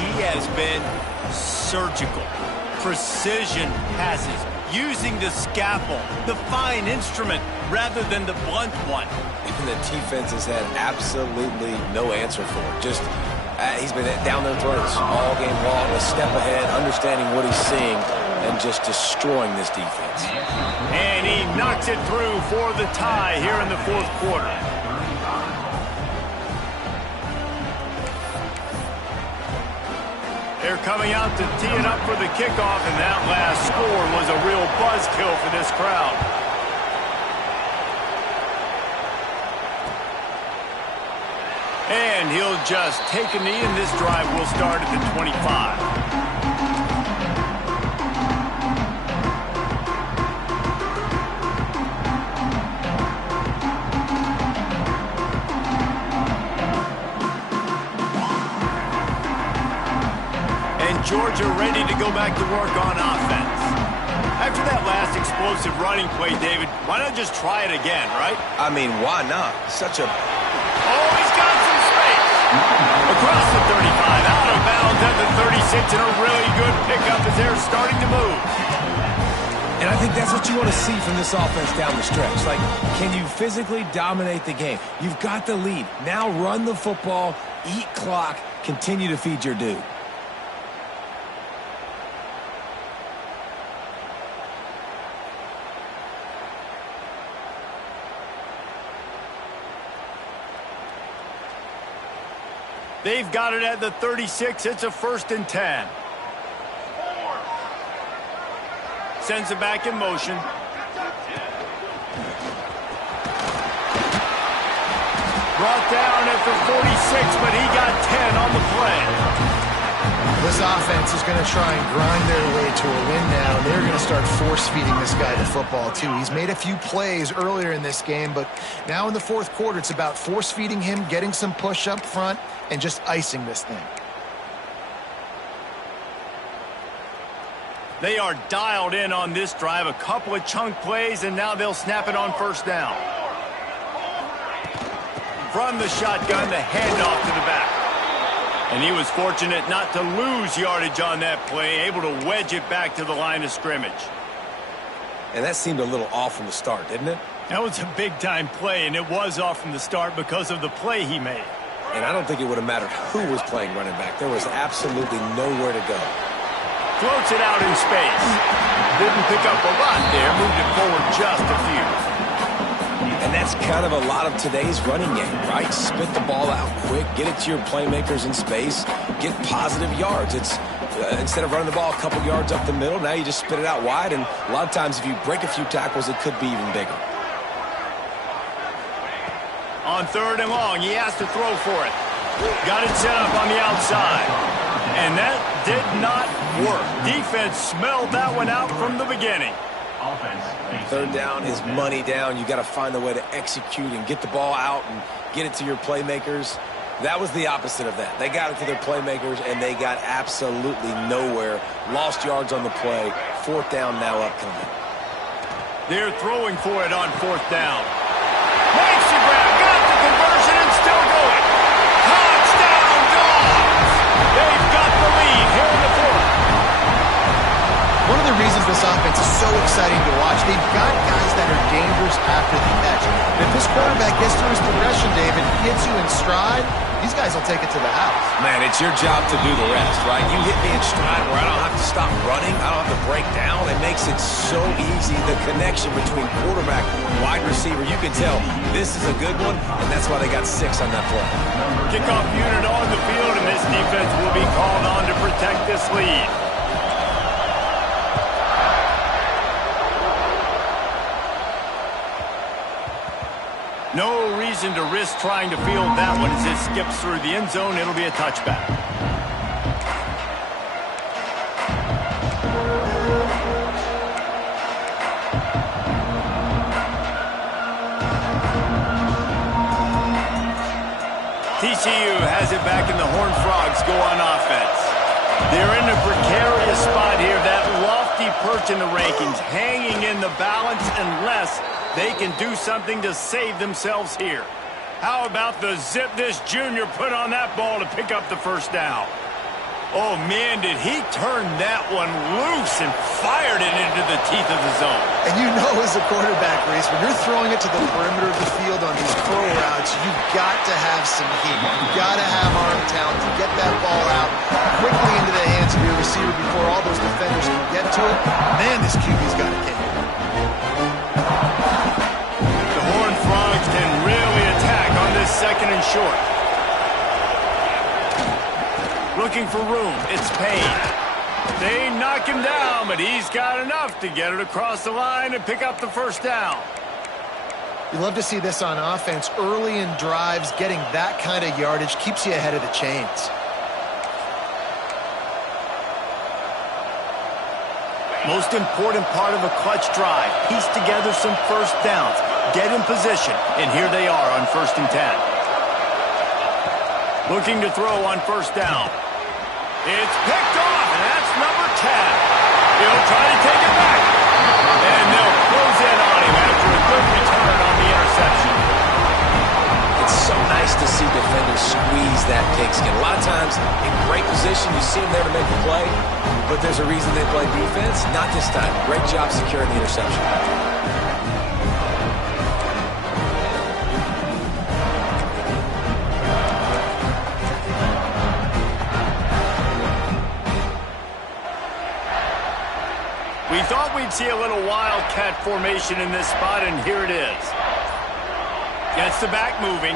He has been surgical. Precision passes, using the scalpel, the fine instrument, rather than the blunt one. And the defense has had absolutely no answer for it. Just, he's been down their throats all game long, a step ahead, understanding what he's seeing, and just destroying this defense. And he knocks it through for the tie here in the 4th quarter. They're coming out to tee it up for the kickoff, and that last score was a real buzzkill for this crowd. And he'll just take a knee, and this drive will start at the 25. Georgia ready to go back to work on offense. After that last explosive running play, David, why not just try it again, right? I mean, why not? Such a... Oh, he's got some space. Across the 35, out of bounds at the 36, and a really good pickup as they're starting to move. And I think that's what you want to see from this offense down the stretch. Like, can you physically dominate the game? You've got the lead. Now run the football, eat clock, continue to feed your dude. They've got it at the 36. It's a 1st and 10. Sends it back in motion. Brought down at the 46, but he got 10 on the play. This offense is going to try and grind their way to a win now. They're going to start force-feeding this guy the football, too. He's made a few plays earlier in this game, but now in the 4th quarter, it's about force-feeding him, getting some push up front, and just icing this thing. They are dialed in on this drive. A couple of chunk plays, and now they'll snap it on 1st down. From the shotgun, the handoff to the back. And he was fortunate not to lose yardage on that play, able to wedge it back to the line of scrimmage. And that seemed a little off from the start, didn't it? That was a big-time play, and it was off from the start because of the play he made. And I don't think it would have mattered who was playing running back. There was absolutely nowhere to go. Floats it out in space. Didn't pick up a lot there, moved it forward just a few. And that's kind of a lot of today's running game, right? Spit the ball out quick, get it to your playmakers in space, get positive yards. It's instead of running the ball a couple yards up the middle, now you just spit it out wide, and a lot of times if you break a few tackles, it could be even bigger. On 3rd and long, he has to throw for it. Got it set up on the outside. And that did not work. Defense smelled that one out from the beginning. 3rd down is money down. You got to find a way to execute and get the ball out and get it to your playmakers. That was the opposite of that. They got it to their playmakers, and they got absolutely nowhere. Lost yards on the play. 4th down now upcoming. They're throwing for it on 4th down. Makes the grab, got the conversion, and still going. Touchdown, Dogs! They've got the lead here in the 4th. One of the reasons this offense is so exciting to watch, they've got guys that are dangerous after the catch. If this quarterback gets to his progression, David, gets you in stride, these guys will take it to the house. Man, it's your job to do the rest, right? You hit me in stride where I don't have to stop running. I don't have to break down. It makes it so easy. The connection between quarterback and wide receiver, you can tell this is a good one, and that's why they got 6 on that play. Kickoff unit on the field, and this defense will be called on to protect this lead. No reason to risk trying to field that one as it skips through the end zone. It'll be a touchback. TCU has it back in the Horned Frogs go on offense. They're in a precarious spot here. That lofty perch in the rankings, hanging in the balance unless they can do something to save themselves here. How about the zip this junior put on that ball to pick up the first down? Oh, man, did he turn that one loose and fired it into the teeth of the zone. And you know as a quarterback, Reese, when you're throwing it to the perimeter of the field on these crow routes, you've got to have some heat. You've got to have arm talent to get that ball out quickly into the hands of your receiver before all those defenders can get to it. Man, this QB's got a game. The Horned Frogs can really attack on this second and short. Looking for room. It's Payne. They knock him down, but he's got enough to get it across the line and pick up the first down. You love to see this on offense. Early in drives, getting that kind of yardage keeps you ahead of the chains. Most important part of a clutch drive. Piece together some first downs. Get in position. And here they are on 1st and 10. Looking to throw on first down. It's picked off, and that's number 10. He'll try to take it back. And they'll close in on him after a good return on the interception. It's so nice to see defenders squeeze that pigskin. A lot of times, in great position, you see them there to make the play, but there's a reason they play defense. Not this time. Great job securing the interception. We thought we'd see a little wildcat formation in this spot, and here it is. Gets the back moving.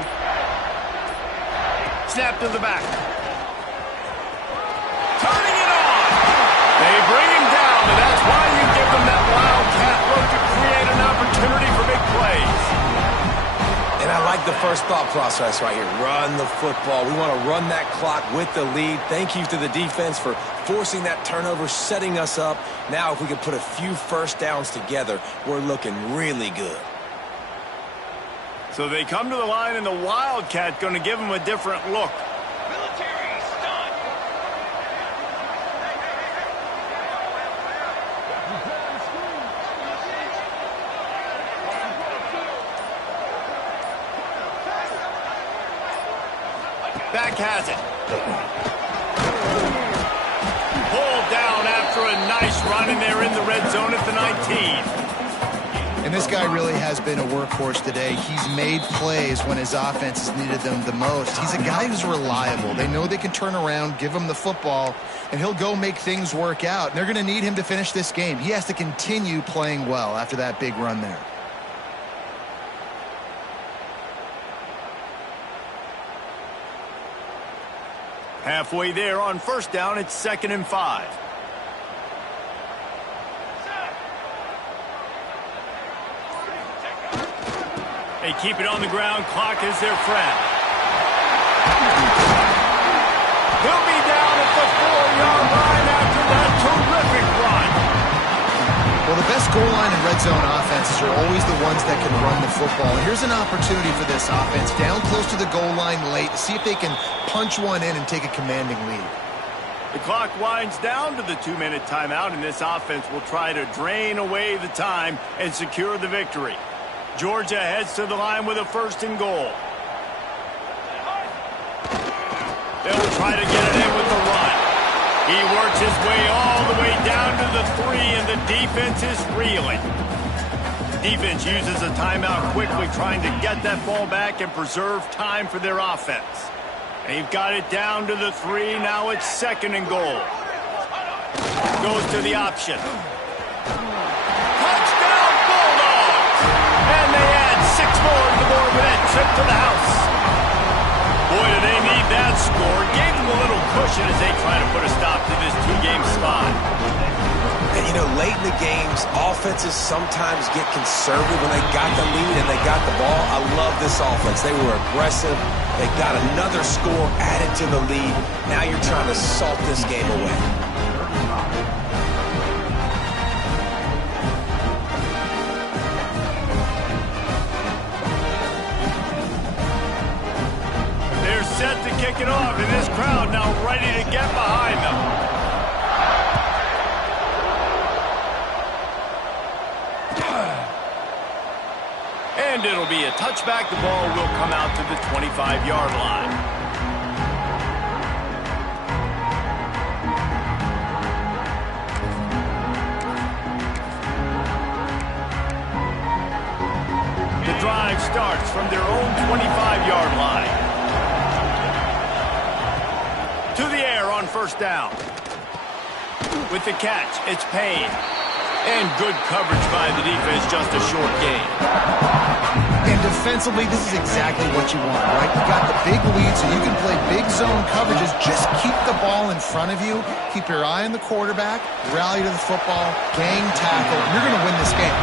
Snap to the back. Turning it on. They bring him down, and that's why you give them that wildcat look to create an opportunity for big plays. And I like the first thought process right here. Run the football. We want to run that clock with the lead. Thank you to the defense for forcing that turnover, setting us up. Now if we can put a few first downs together, we're looking really good. So they come to the line, and the wildcat going to give them a different look. Military stun. Back has it. Pulled down after a nice run, and they're in the red zone at the 19. And this guy really has been a workhorse today. He's made plays when his offense has needed them the most. He's a guy who's reliable. They know they can turn around, give him the football, and he'll go make things work out. And they're going to need him to finish this game. He has to continue playing well after that big run there. Halfway there on first down, it's 2nd and 5. They keep it on the ground. Clock is their friend. He'll be down at the 4-yard line after that terrific run. Well, the best goal line and red zone offenses are always the ones that can run the football. And here's an opportunity for this offense down close to the goal line late to see if they can punch one in and take a commanding lead. The clock winds down to the 2-minute timeout, and this offense will try to drain away the time and secure the victory. Georgia heads to the line with a 1st and goal. They'll try to get it in with the run. He works his way all the way down to the 3, and the defense is reeling. Defense uses a timeout quickly, trying to get that ball back and preserve time for their offense. They've got it down to the 3. Now it's 2nd and goal. Goes to the option. Touchdown Bulldogs! And they add 6 more to the board with that trip to the house. Boy, do they need that score. Gave them a little cushion as they try to put a stop to this 2-game spot. And, you know, late in the games, offenses sometimes get conservative when they got the lead and they got the ball. I love this offense. They were aggressive. They got another score added to the lead. Now you're trying to salt this game away. They're set to kick it off, and this crowd now ready to get behind them. And it'll be a touchback. The ball will come out to the 25-yard line. The drive starts from their own 25-yard line. To the air on first down. With the catch, it's Payne. And good coverage by the defense, just a short gain. And defensively, this is exactly what you want, right? You got the big lead, so you can play big zone coverages. Just keep the ball in front of you. Keep your eye on the quarterback. Rally to the football. Gang tackle. You're going to win this game.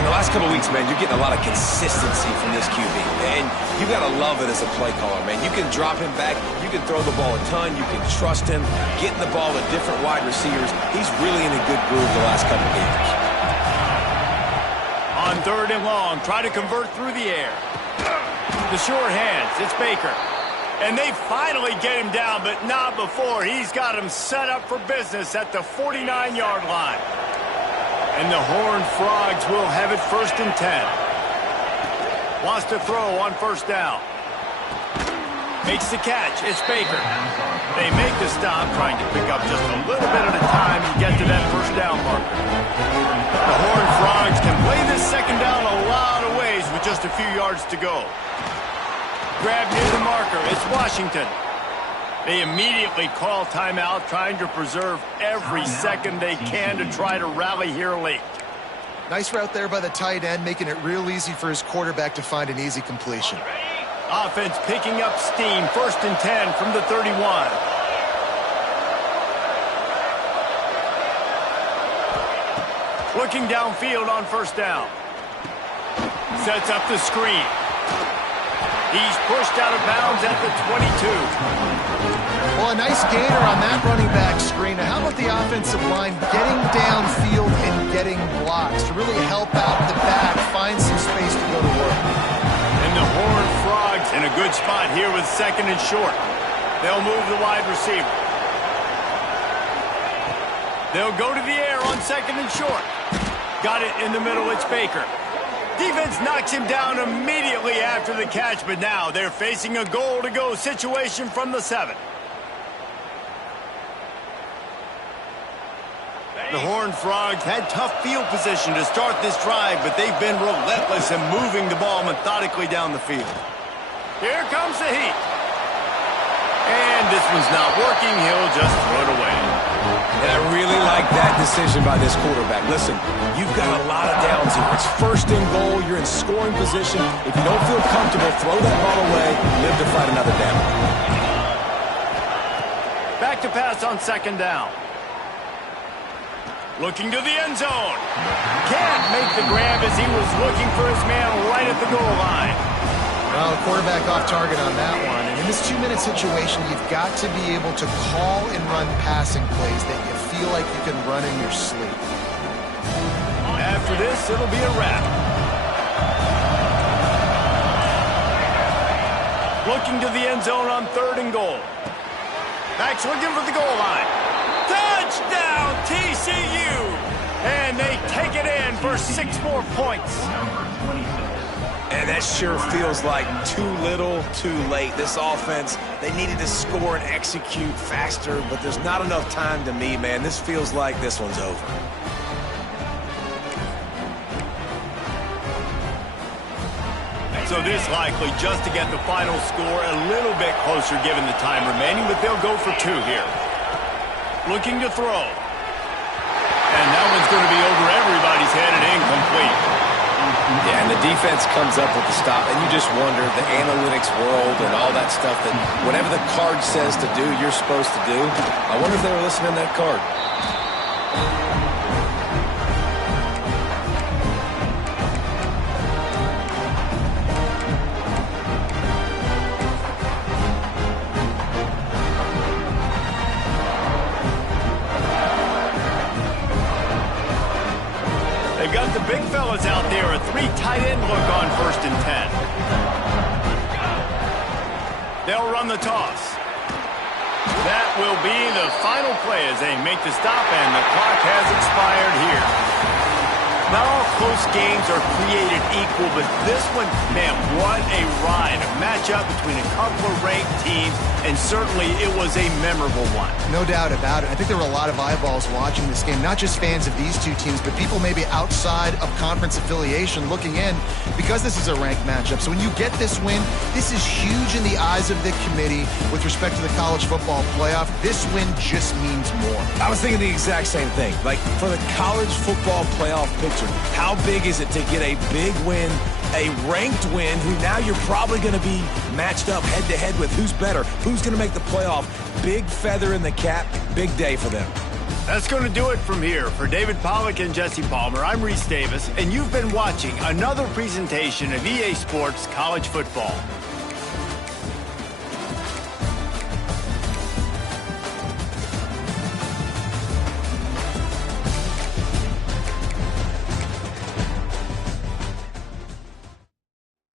In the last couple of weeks, man, you're getting a lot of consistency from this QB. And you got to love it as a play caller, man. You can drop him back. You can throw the ball a ton. You can trust him. Getting the ball to different wide receivers. He's really in a good groove the last couple of games. On third and long, try to convert through the air. The short hands, it's Baker. And they finally get him down, but not before. He's got him set up for business at the 49-yard line. And the Horned Frogs will have it 1st and 10. Wants to throw on first down. Makes the catch. It's Baker. They make the stop, trying to pick up just a little bit at a time and get to that first down marker. The Horned Frogs can play this second down a lot of ways with just a few yards to go. Grab near the marker. It's Washington. They immediately call timeout, trying to preserve every second they can to try to rally here late. Nice route there by the tight end, making it real easy for his quarterback to find an easy completion. Offense picking up steam, 1st and 10 from the 31. Looking downfield on first down. Sets up the screen. He's pushed out of bounds at the 22. Well, a nice gainer on that running back screen. Now, how about the offensive line getting downfield and getting blocks to really help out the back, find some space to go to work. And the Horned Frogs in a good spot here with 2nd and short. They'll move the wide receiver. They'll go to the air on 2nd and short. Got it in the middle, it's Baker. Defense knocks him down immediately after the catch, but now they're facing a goal-to-go situation from the 7. The Horned Frogs had tough field position to start this drive, but they've been relentless in moving the ball methodically down the field. Here comes the heat. And this one's not working. He'll just throw it away. And I really like that decision by this quarterback. Listen, you've got a lot of downs here. It's 1st and goal. You're in scoring position. If you don't feel comfortable, throw that ball away. Live to fight another down. Back to pass on 2nd down. Looking to the end zone. Can't make the grab as he was looking for his man right at the goal line. Well, the quarterback off target on that one. And in this 2-minute situation, you've got to be able to call and run passing plays that you feel like you can run in your sleep. After this, it'll be a wrap. Looking to the end zone on 3rd and goal. Back's looking for the goal line. Touchdown, TCU! And they take it in for 6 more points. And that sure feels like too little, too late. This offense, they needed to score and execute faster, but there's not enough time to me, man. This feels like this one's over. So this likely just to get the final score a little bit closer given the time remaining, but they'll go for 2 here. Looking to throw. And that one's going to be over everybody's head and incomplete. Yeah, and the defense comes up with the stop, and you just wonder, the analytics world and all that stuff, that whatever the card says to do, you're supposed to do. I wonder if they were listening to that card. They've got the big fellas out there, a 3 tight end look on 1st and 10. They'll run the toss. That will be the final play as they make the stop, and the clock has expired here. Not all close games are created equal, but this one, man, what a ride. A matchup between a couple of ranked teams, and certainly it was a memorable one. No doubt about it. I think there were a lot of eyeballs watching this game, not just fans of these two teams, but people maybe outside of conference affiliation looking in because this is a ranked matchup. So when you get this win, this is huge in the eyes of the committee with respect to the college football playoff. This win just means more. I was thinking the exact same thing. Like, for the college football playoff picture, how big is it to get a big win, a ranked win, who now you're probably going to be matched up head-to-head with who's better, who's going to make the playoff. Big feather in the cap, big day for them. That's going to do it from here. For David Pollack and Jesse Palmer, I'm Reese Davis, and you've been watching another presentation of EA Sports College Football.